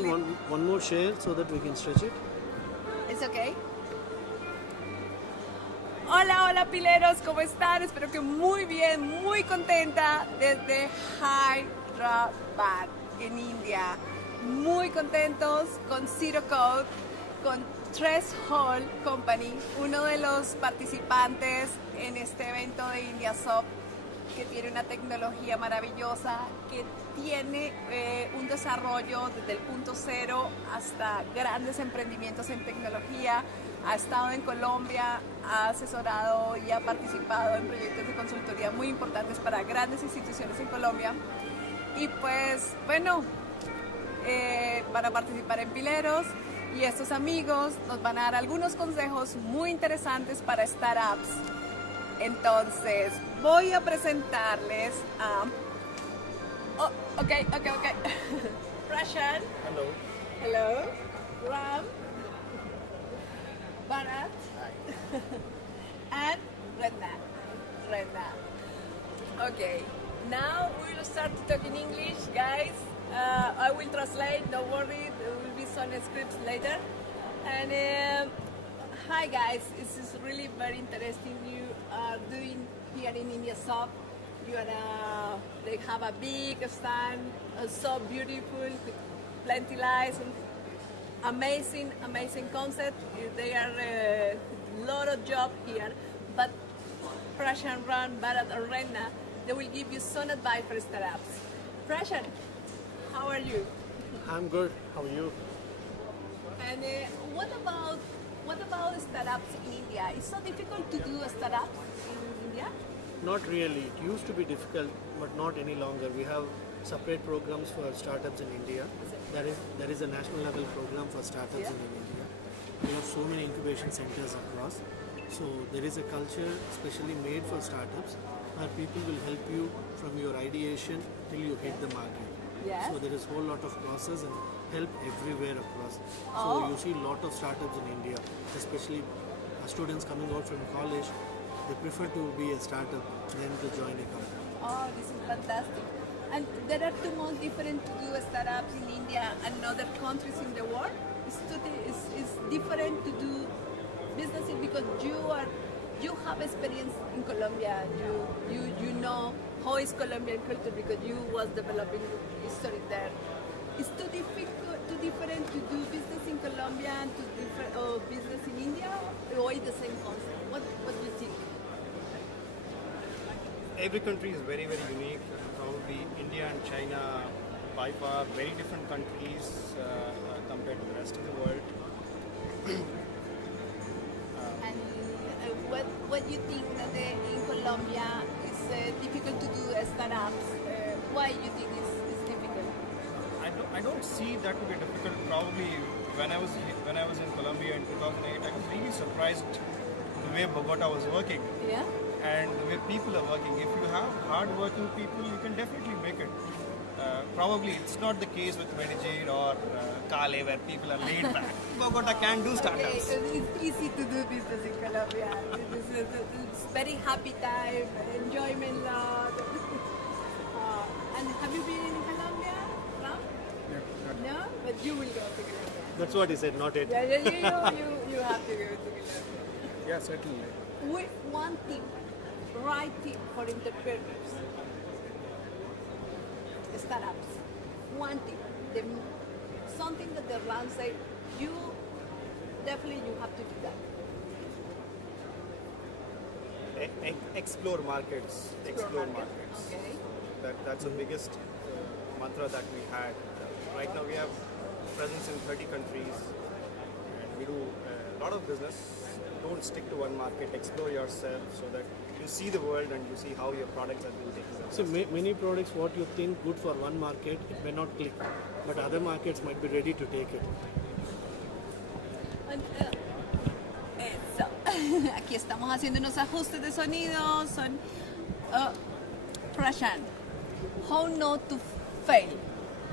one more share so that we can stretch it? It's okay. Hola, hola pileros, ¿cómo están? Espero que muy bien, muy contenta desde Rattan en India. Muy contentos con ZeroCode, con Threshold Company, uno de los participantes en este evento de IndiaSoft, que tiene una tecnología maravillosa, que tiene un desarrollo desde el punto cero hasta grandes emprendimientos en tecnología. Ha estado en Colombia, ha asesorado y ha participado en proyectos de consultoría muy importantes para grandes instituciones en Colombia. Y pues bueno, van a participar en Pileros y estos amigos nos van a dar algunos consejos muy interesantes para startups. Entonces voy a presentarles a... Oh, ok. Rattan. Hello. Ram. Bharat. And Rattan. Okay, now we will start to talk in English, guys. I will translate, don't worry, there will be some scripts later. And hi guys, this is really very interesting you are doing here in IndiaSoft. They have a big stand, so beautiful, with plenty lights, amazing concept. There are a lot of jobs here, but Rattan, Bharat and Rattan, they will give you some advice for startups. Rattan, how are you? I'm good. How are you? And what about startups in India? It's so difficult to do a startup in India? Not really. It used to be difficult, but not any longer. We have separate programs for startups in India. There is a national level program for startups in India. We have so many incubation centers across. So there is a culture specially made for startups where people will help you from your ideation till you hit the market. Yeah. So there is a whole lot of process and help everywhere across. So you see a lot of startups in India, especially students coming out from college. They prefer to be a startup than to join a company. Oh, this is fantastic. And there are two most different to do startups in India and other countries in the world. It's different to do business because you have experience in Colombia. You know how is Colombian culture because you was developing history there. It's too different to do business in Colombia and to business in India, or the same concept. What do you think? Every country is very, very unique. Probably India and China by far very different countries compared to the rest of the world. And what do you think that in Colombia is difficult to do startups? Why you think it's difficult? I don't see that to be difficult. Probably when I was in Colombia in 2008, I was really surprised the way Bogota was working. Yeah. And the way people are working. If you have hard-working people, you can definitely make it. Probably it's not the case with Medellin or Cali where people are laid back. Bogota can do startups. Okay, it's easy to do business in Colombia. It's very happy time, enjoyment lot. And have you been in Colombia? No? No? But you will go to Colombia. That's what he said, not it. Yeah, you have to go to Colombia. Yeah, certainly. With one tip, right tip for entrepreneurs, startups. One tip, something that the Ram said, you have to do that. Explore markets. Explore markets. Okay. That's the biggest mantra that we had. Right now we have presence in 30 countries and we do a lot of business. Don't stick to one market, explore yourself so that you see the world and you see how your products are being taken. So many products, what you think good for one market, it may not click, but other markets might be ready to take it. Eso. Aquí estamos haciendo unos ajustes de sonido. Son Rattan, how not to fail.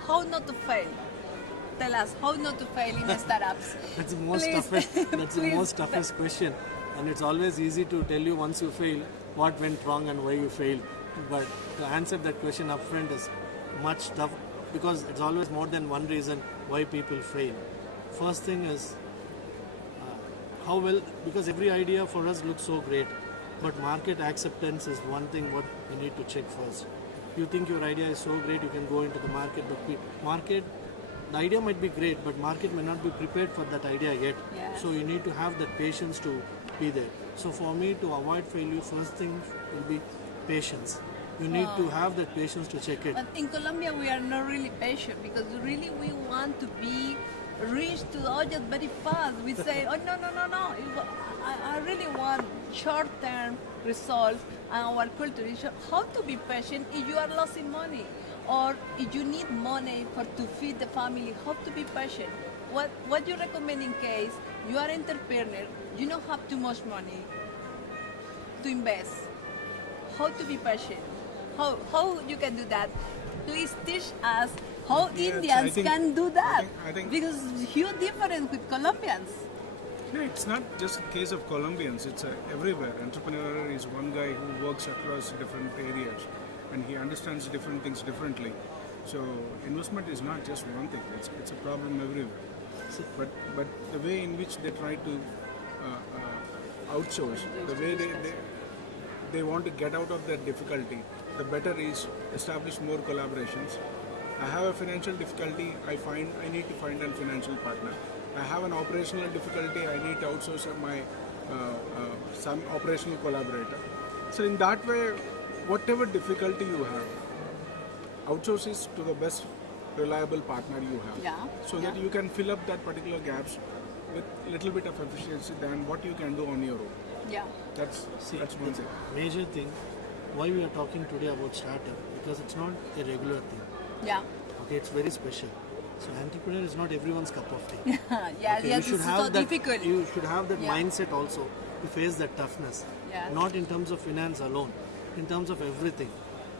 How not to fail. Tell us how not to fail in startups. That's the most Please. toughest. That's the Please. most toughest question, and it's always easy to tell you once you fail what went wrong and why you failed. But to answer that question upfront is much because it's always more than one reason why people fail. First thing is how well, because every idea for us looks so great, but market acceptance is one thing what you need to check first. You think your idea is so great, you can go into the market, but the idea might be great, but market may not be prepared for that idea yet. Yes. So you need to have that patience to be there. So for me, to avoid failure, first thing will be patience. You need to have that patience to check it. But in Colombia, we are not really patient because really we want to be reach to the audience very fast. We say, oh no. I really want short-term results, and our culture is how to be patient if you are losing money, or if you need money to feed the family. How to be patient? What you recommend in case you are an entrepreneur, you don't have too much money to invest? How to be patient? How you can do that? Please teach us how Yes, Indians can do that. I think because huge difference with Colombians. no, it's not just a case of Colombians. It's everywhere. Entrepreneur is one guy who works across different areas, and he understands different things differently. So investment is not just one thing. It's a problem everywhere. But the way in which they try to outsource, the way they want to get out of that difficulty, the better is establish more collaborations. I have a financial difficulty, I need to find a financial partner. I have an operational difficulty, I need to outsource my some operational collaborator. So in that way, whatever difficulty you have, outsource it to the best reliable partner you have. Yeah, So that you can fill up that particular gaps with little bit of efficiency than what you can do on your own. Yeah. That's one thing. Major thing, why we are talking today about startup, because it's not a regular thing. Yeah. Okay, it's very special. So entrepreneur is not everyone's cup of tea. Yes, Okay, you it's should so have that. difficult. You should have that Yeah. mindset also to face that toughness. Yes. Not in terms of finance alone, in terms of everything.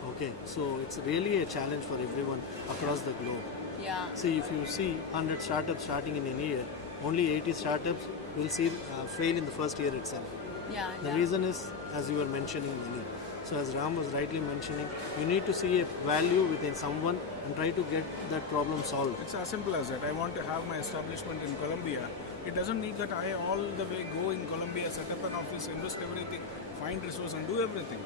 Okay, so it's really a challenge for everyone across the globe. Yeah. See, if you see 100 startups starting in a year, only 80 startups will fail in the first year itself. Yeah. The yeah. reason is, as you were mentioning, money. So as Ram was rightly mentioning, you need to see a value within someone and try to get that problem solved. It's as simple as that. I want to have my establishment in Colombia. It doesn't need that I all the way go in Colombia, set up an office, invest everything, find resource and do everything.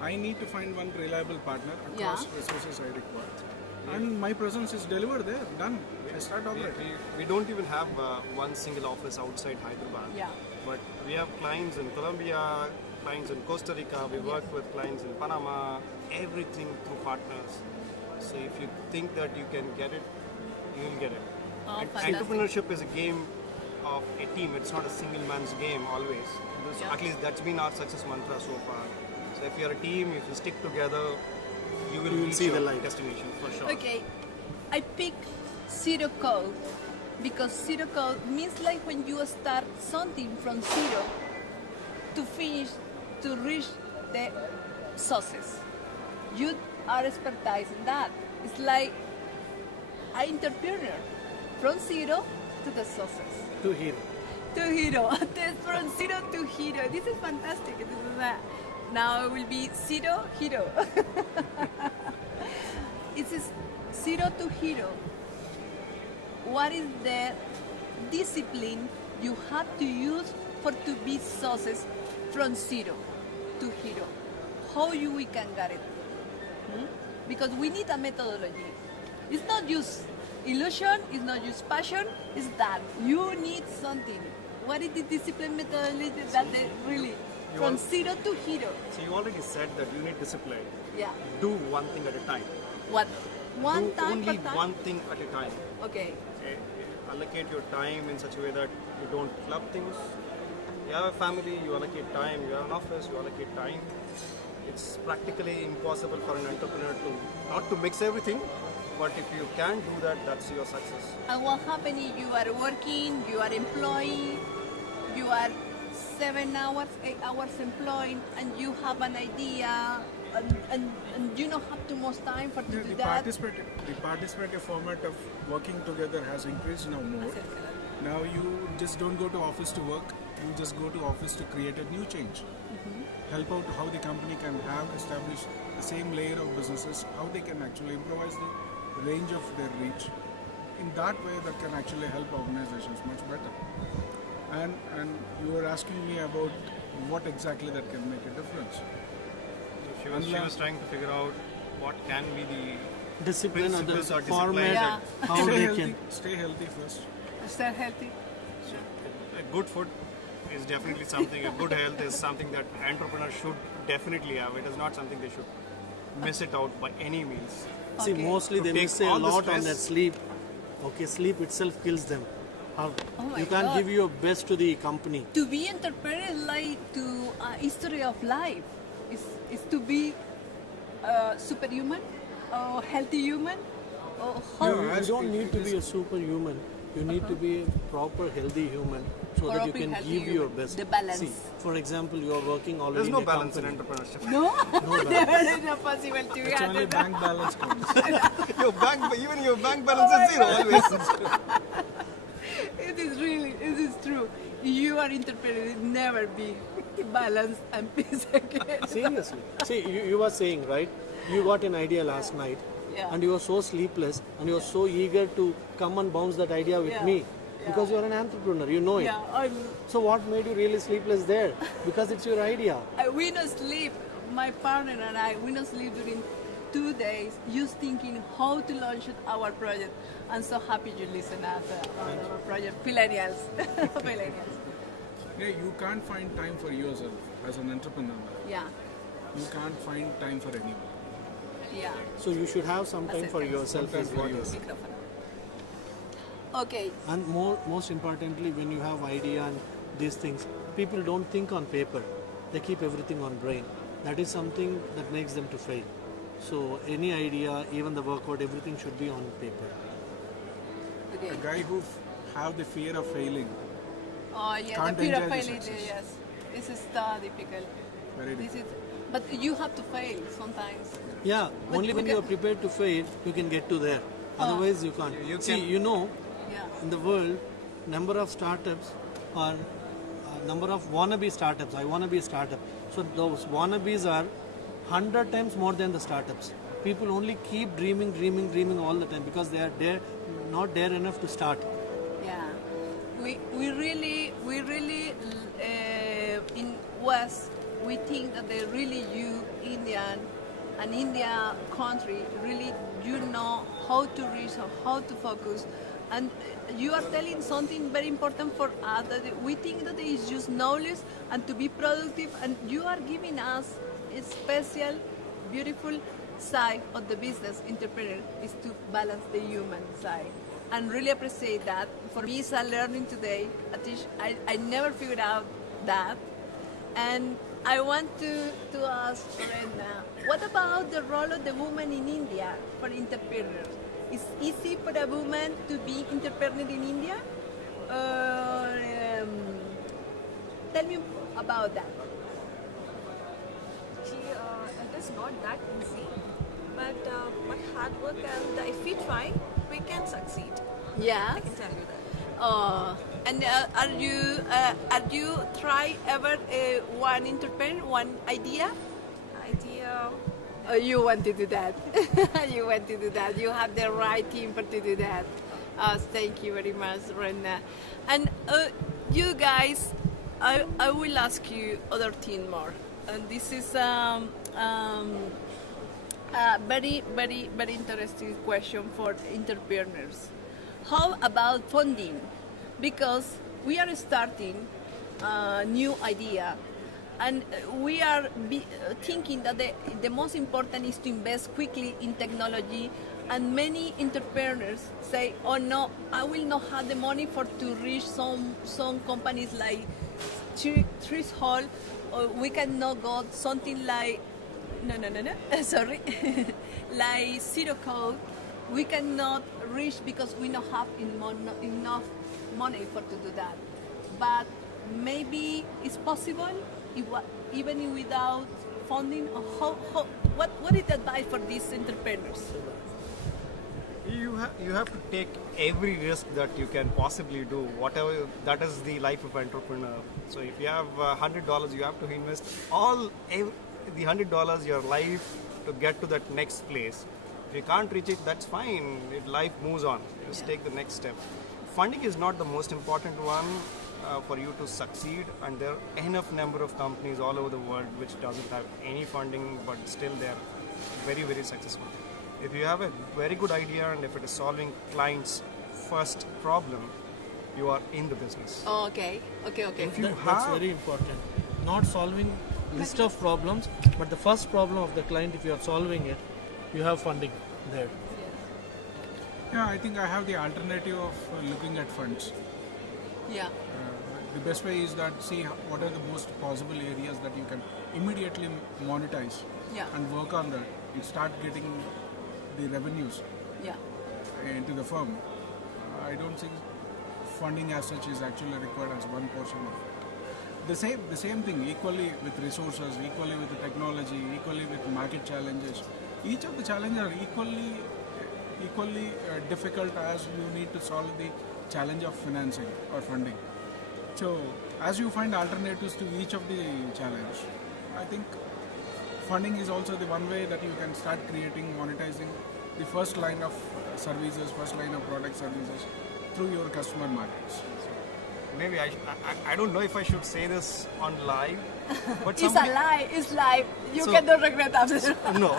I need to find one reliable partner across Yeah. resources I require. And my presence is delivered there, done. I start already. We don't even have one single office outside Hyderabad. Yeah. But we have clients in Colombia, clients in Costa Rica, we work with clients in Panama, everything through partners. So if you think that you can get it, you will get it. Oh, And fantastic. entrepreneurship is a game of a team, it's not a single man's game always. So Yeah. at least that's been our success mantra so far. So if you're a team, if you stick together, you will reach see your the light. destination for sure. Okay, I pick ZeroCode because ZeroCode means like when you start something from zero to finish, to reach the success. You are expertise in that. It's like an entrepreneur from zero to the success. To hero. To hero. From zero to hero. This is fantastic. Now it will be zero hero. It is zero to hero. What is the discipline you have to use for to be success from zero to hero? How we can get it? Because we need a methodology. It's not just illusion, it's not just passion, it's that you need something. What is the discipline methodology that they really from zero to hero? So you already said that you need discipline. Yeah. Do one thing at a time. What? One Do time only per time? one thing at a time. Okay. Allocate your time in such a way that you don't club things. You have a family, you allocate time. You have an office, you allocate time. It's practically impossible for an entrepreneur to not to mix everything, but if you can do that, that's your success. And what happens if you are working, you are employee, you are 7 hours, 8 hours employed, and you have an idea, and you don't have too much time for to do The that? participative format of working together has increased now more. Now you just don't go to office to work, you just go to office to create a new change. Help out how the company can have established the same layer of businesses, how they can actually improvise the range of their reach. In that way, that can actually help organizations much better. And you were asking me about what exactly that can make a difference. She was trying to figure out what can be the Discipline or the principles or format, Yeah. how stay they healthy. can. Stay healthy first. Stay healthy. Good food is definitely something, a good health is something that entrepreneurs should definitely have. It is not something they should miss it out by any means. See, Okay. mostly To they take miss a all the lot on stress. that sleep. Okay, sleep itself kills them. How, Oh my you can't God. give your best to the company. To be entrepreneur like to a history of life is to be superhuman or healthy human or how You don't need to be a superhuman. You need to be a proper healthy human so that you Proper can healthy give your human. best. The balance. See, for example, you are working already There's no in a balance company. in entrepreneurship. no never is not possible to It's only have bank balance counts. Even your bank balance is zero always. it is true. You are entrepreneur, never be balanced and peace again. Seriously. See, you were saying, right? You got an idea last night Yeah. and you were so sleepless and you were so eager to come and bounce that idea with Yeah. me because you are an entrepreneur, you know it. Yeah, So what made you really sleepless there? Because it's your idea. we no sleep. My partner and I, we no sleep during 2 days, just thinking how to launch our project. I'm so happy you listen at our project, Millennials. Millennials. Yeah, you can't find time for yourself as an entrepreneur. Yeah, You can't find time for anyone. yeah. So you should have some time for yourself Some is time for what yourself. is. Microphone. Okay. And most importantly, when you have idea and these things, people don't think on paper. They keep everything on brain. That is something that makes them to fail. So any idea, even the workout, everything should be on paper. Okay. A guy who have the fear of failing, Oh yeah, Can't the fear of enjoy the failure. success. Yes, this is so difficult. very This is, but you have to fail sometimes. Yeah, But only when okay. you are prepared to fail, you can get to there. Otherwise, you can't. You See, can- you know, Yeah. in the world, number of startups or number of wannabe startups. I want to be a startup. So those wannabes are 100 times more than the startups. People only keep dreaming all the time because they are not dare enough to start. Yeah, we really in West we think that they really you Indian an India country really you know how to reach or how to focus, and you are telling something very important for us that we think that it is just knowledge and to be productive, and you are giving us a special, beautiful side of the business entrepreneur is to balance the human side. And really appreciate that. For me, it's a learning today. I never figured out that. And I want to ask Brenda, what about the role of the woman in India for entrepreneurs? Is it easy for a woman to be entrepreneur in India? Tell me about that. Actually, it is not that easy, but hard work and if we try, we can succeed. Yeah. I can tell you that. And are you try ever one entrepreneur, one idea? Idea. Oh, you want to do that. You want to do that. You have the right team for to do that. Thank you very much, Brenda. And you guys, I will ask you other thing more. And this is a very interesting question for entrepreneurs. How about funding? Because we are starting a new idea, and we are thinking that the most important is to invest quickly in technology, and many entrepreneurs say, oh no, I will not have the money to reach some companies like Threshold, or we cannot go something like no sorry like ZeroCode. We cannot reach because we don't have enough money for to do that. But maybe it's possible even without funding. What is the advice for these entrepreneurs? You have to take every risk that you can possibly do, whatever. That is the life of an entrepreneur. So if you have $100, you have to invest the $100 your life to get to that next place. If you can't reach it, that's fine. Life moves on. Just take the next step. Funding is not the most important one for you to succeed, and there are enough number of companies all over the world which doesn't have any funding, but still they're very, very successful. If you have a very good idea and if it is solving clients' first problem, you are in the business. Okay. That's very important. Not solving list of problems, but the first problem of the client, if you are solving it, you have funding there. Yeah, I think I have the alternative of looking at funds. Yeah. The best way is that see what are the most possible areas that you can immediately monetize and work on that and start getting the revenues into the firm. I don't think funding as such is actually required as one portion of it. The same thing equally with resources, equally with the technology, equally with market challenges. Each of the challenges are equally difficult as you need to solve the challenge of financing or funding. So as you find alternatives to each of the challenge, I think funding is also the one way that you can start creating, monetizing the first line of services, first line of product services through your customer markets. Maybe I don't know if I should say this on live, but It's a lie. It's live. You cannot regret after. No.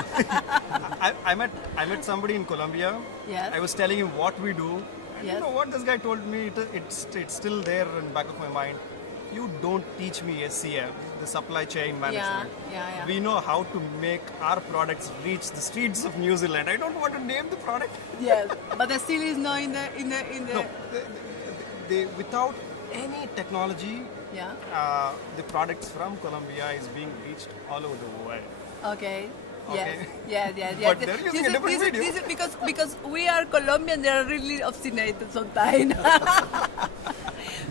I met somebody in Colombia. Yes. I was telling him what we do. And Yes. you know what this guy told me? It's still there in the back of my mind. You don't teach me SCM, the supply chain management. Yeah. We know how to make our products reach the streets of New Zealand. I don't want to name the product. Yes, but the still is not in the. No, they without any technology, the products from Colombia is being reached all over the world. Okay. Okay. Yeah. But they're using a different video. This is because we are Colombian. They are really obstinate sometimes.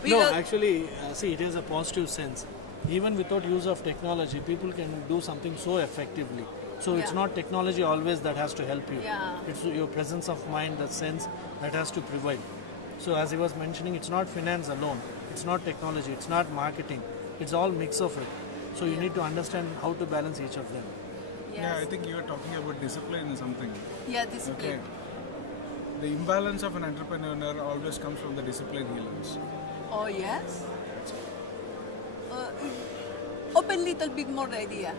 No, actually, see, it has a positive sense. Even without use of technology, people can do something so effectively. So it's not technology always that has to help you. Yeah. It's your presence of mind, the sense that has to prevail. So as he was mentioning, it's not finance alone. It's not technology. It's not marketing. It's all mix of it. So you need to understand how to balance each of them. Yeah, I think you are talking about discipline or something. Yeah, discipline. Okay. The imbalance of an entrepreneur always comes from the discipline he learns. Oh yes. Open little bit more the idea.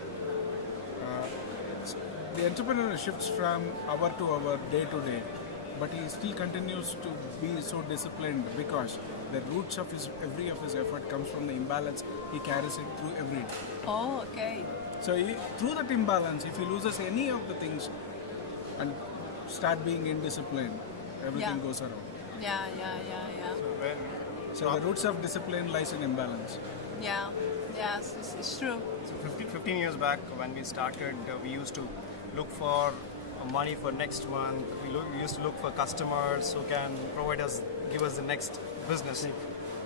The entrepreneur shifts from hour to hour, day to day, but he still continues to be so disciplined because the roots of every of his effort comes from the imbalance he carries it through every day. Oh, okay. So through that imbalance, if he loses any of the things and start being indisciplined, everything goes around. Yeah. So the roots of discipline lies in imbalance. Yeah. Yes, it's true. So 15 years back when we started, we used to look for money for next month. We used to look for customers who can give us the next business.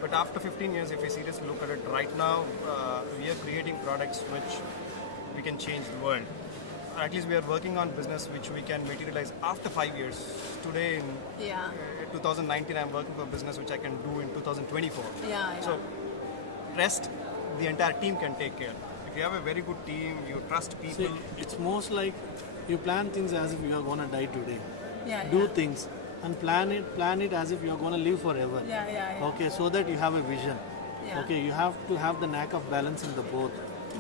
But after 15 years, if we seriously look at it right now, we are creating products which we can change the world. At least we are working on business which we can materialize after 5 years. Today in 2019, I'm working for a business which I can do in 2024. Yeah. So rest, the entire team can take care. If you have a very good team, you trust people. See, it's most like you plan things as if you are going to die today. Do Things and plan it as if you are going to live forever. Yeah. Okay, so that you have a vision. Yeah. Okay, you have to have the knack of balancing the both.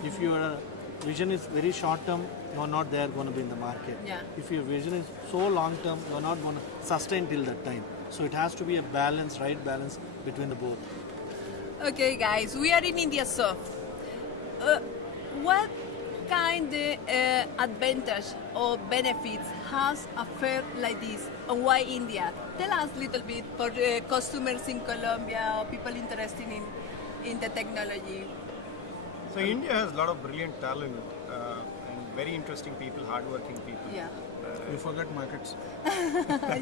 If your vision is very short term, you are not there going to be in the market. Yeah. If your vision is so long term, you are not going to sustain till that time. So it has to be a balance, right balance between the both. Okay, guys, we are in India, so what kind of advantage or benefits has a fair like this, and why India? Tell us a little bit for the customers in Colombia or people interested in the technology. So India has a lot of brilliant talent and very interesting people, hardworking people. Yeah. You forgot markets.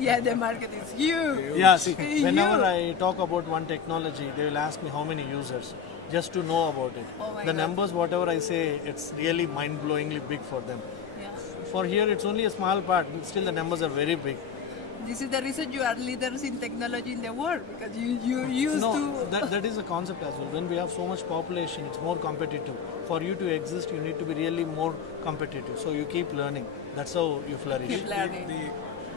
Yeah, the market is huge. Yeah, see, whenever I talk about one technology, they will ask me how many users, just to know about it. Oh my The God. numbers, whatever I say, it's really mind-blowingly big for them. Yeah. For here, it's only a small part, but still the numbers are very big. This is the reason you are leaders in technology in the world, because you used to. That is a concept as well. When we have so much population, it's more competitive. For you to exist, you need to be really more competitive. So you keep learning. That's how you flourish. Keep learning.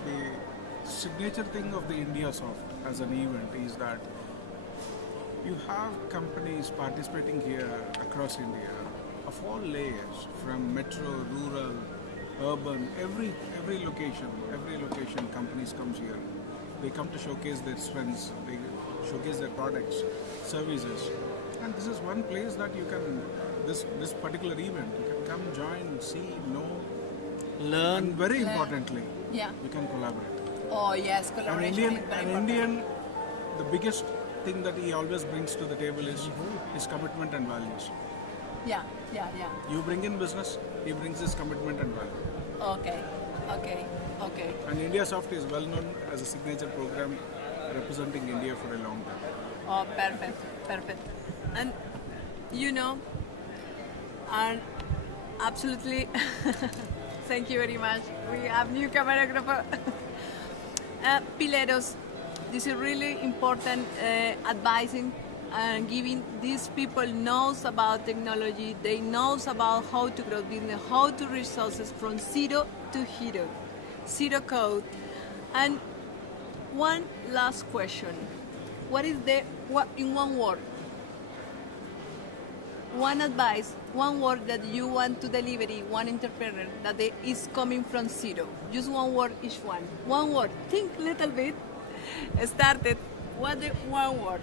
The signature thing of the IndiaSoft as an event is that you have companies participating here across India of all layers, from metro, rural, urban, every location companies comes here. They come to showcase their strengths, they showcase their products, services. And this is one place that you can, this particular event, you can come, join, see, know, Learn. and very importantly, Yeah. you can collaborate. Oh yes, An collaboration Indian, is very an important. Indian, the biggest thing that he always brings to the table is his commitment and values. Yeah. You bring in business, he brings his commitment and value. Okay. And IndiaSoft is well known as a signature program representing India for a long time. Oh, perfect. And and absolutely, thank you very much. We have new cameragrapher. Pileros, this is really important advising and giving these people knows about technology, they knows about how to grow business, how to resources from zero to hero, ZeroCode. And one last question. What in one word? One advice, one word that you want to deliver, one entrepreneur that is coming from zero. Just one word each one. One word. Think a little bit. Started. What the one word?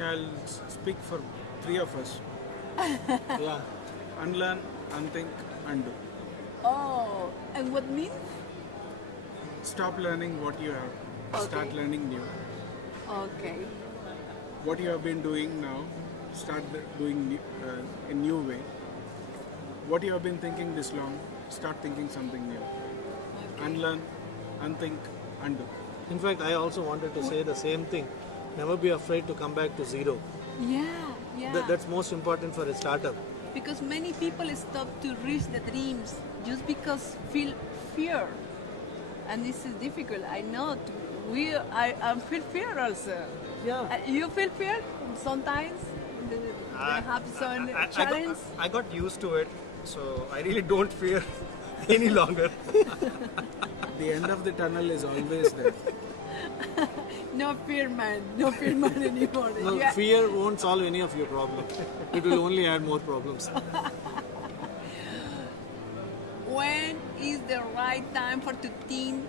I'll speak for three of us. Yeah. Unlearn, unthink, undo. Oh, and what means? Stop learning what you have. Start Okay. learning new. Okay. What you have been doing now, start doing a new way. What you have been thinking this long, start thinking something new. Unlearn, unthink, undo. In fact, I also wanted to say the same thing. Never be afraid to come back to zero. Yeah. That's most important for a startup. Because many people stop to reach the dreams just because feel fear, and this is difficult. I know. I feel fear also. Yeah. You feel fear sometimes. They have some challenge. I got used to it, so I really don't fear any longer. The end of the tunnel is always there. No fear, man. No fear, man anymore. No, Yeah. fear won't solve any of your problems. It will only add more problems. When is the right time for to think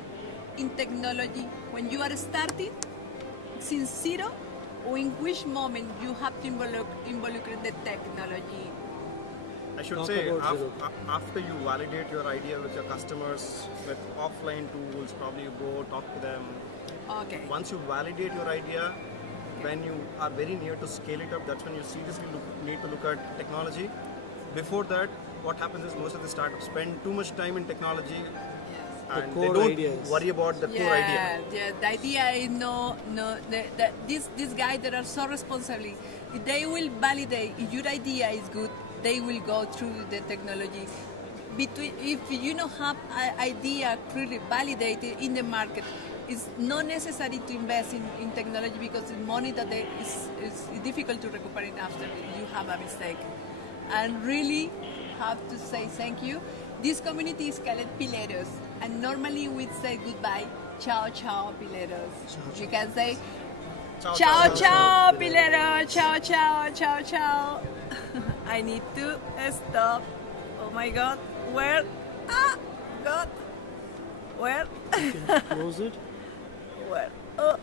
in technology? When you are starting, since zero, or in which moment you have to involucrate the technology? I should Talk say, about Zero. after you validate your idea with your customers, with offline tools, probably you go talk to them. Okay. Once you validate your idea, when you are very near to scale it up, that's when you seriously need to look at technology. Before that, what happens is most of the startups spend too much time in technology and they core don't ideas. worry about the core idea. Yeah, the idea is these guys that are so responsible, if they will validate if your idea is good, they will go through the technology. If you don't have an idea clearly validated in the market, it's not necessary to invest in technology because the money that is difficult to recuperate after you have a mistake. And really have to say thank you. This community is called Pileros, and normally we say goodbye. Ciao, ciao, Pileros. You can say ciao, ciao, Pileros. Ciao, ciao, ciao, ciao. I need to stop. Oh my God, where? God, where? Close it. Where? Oh.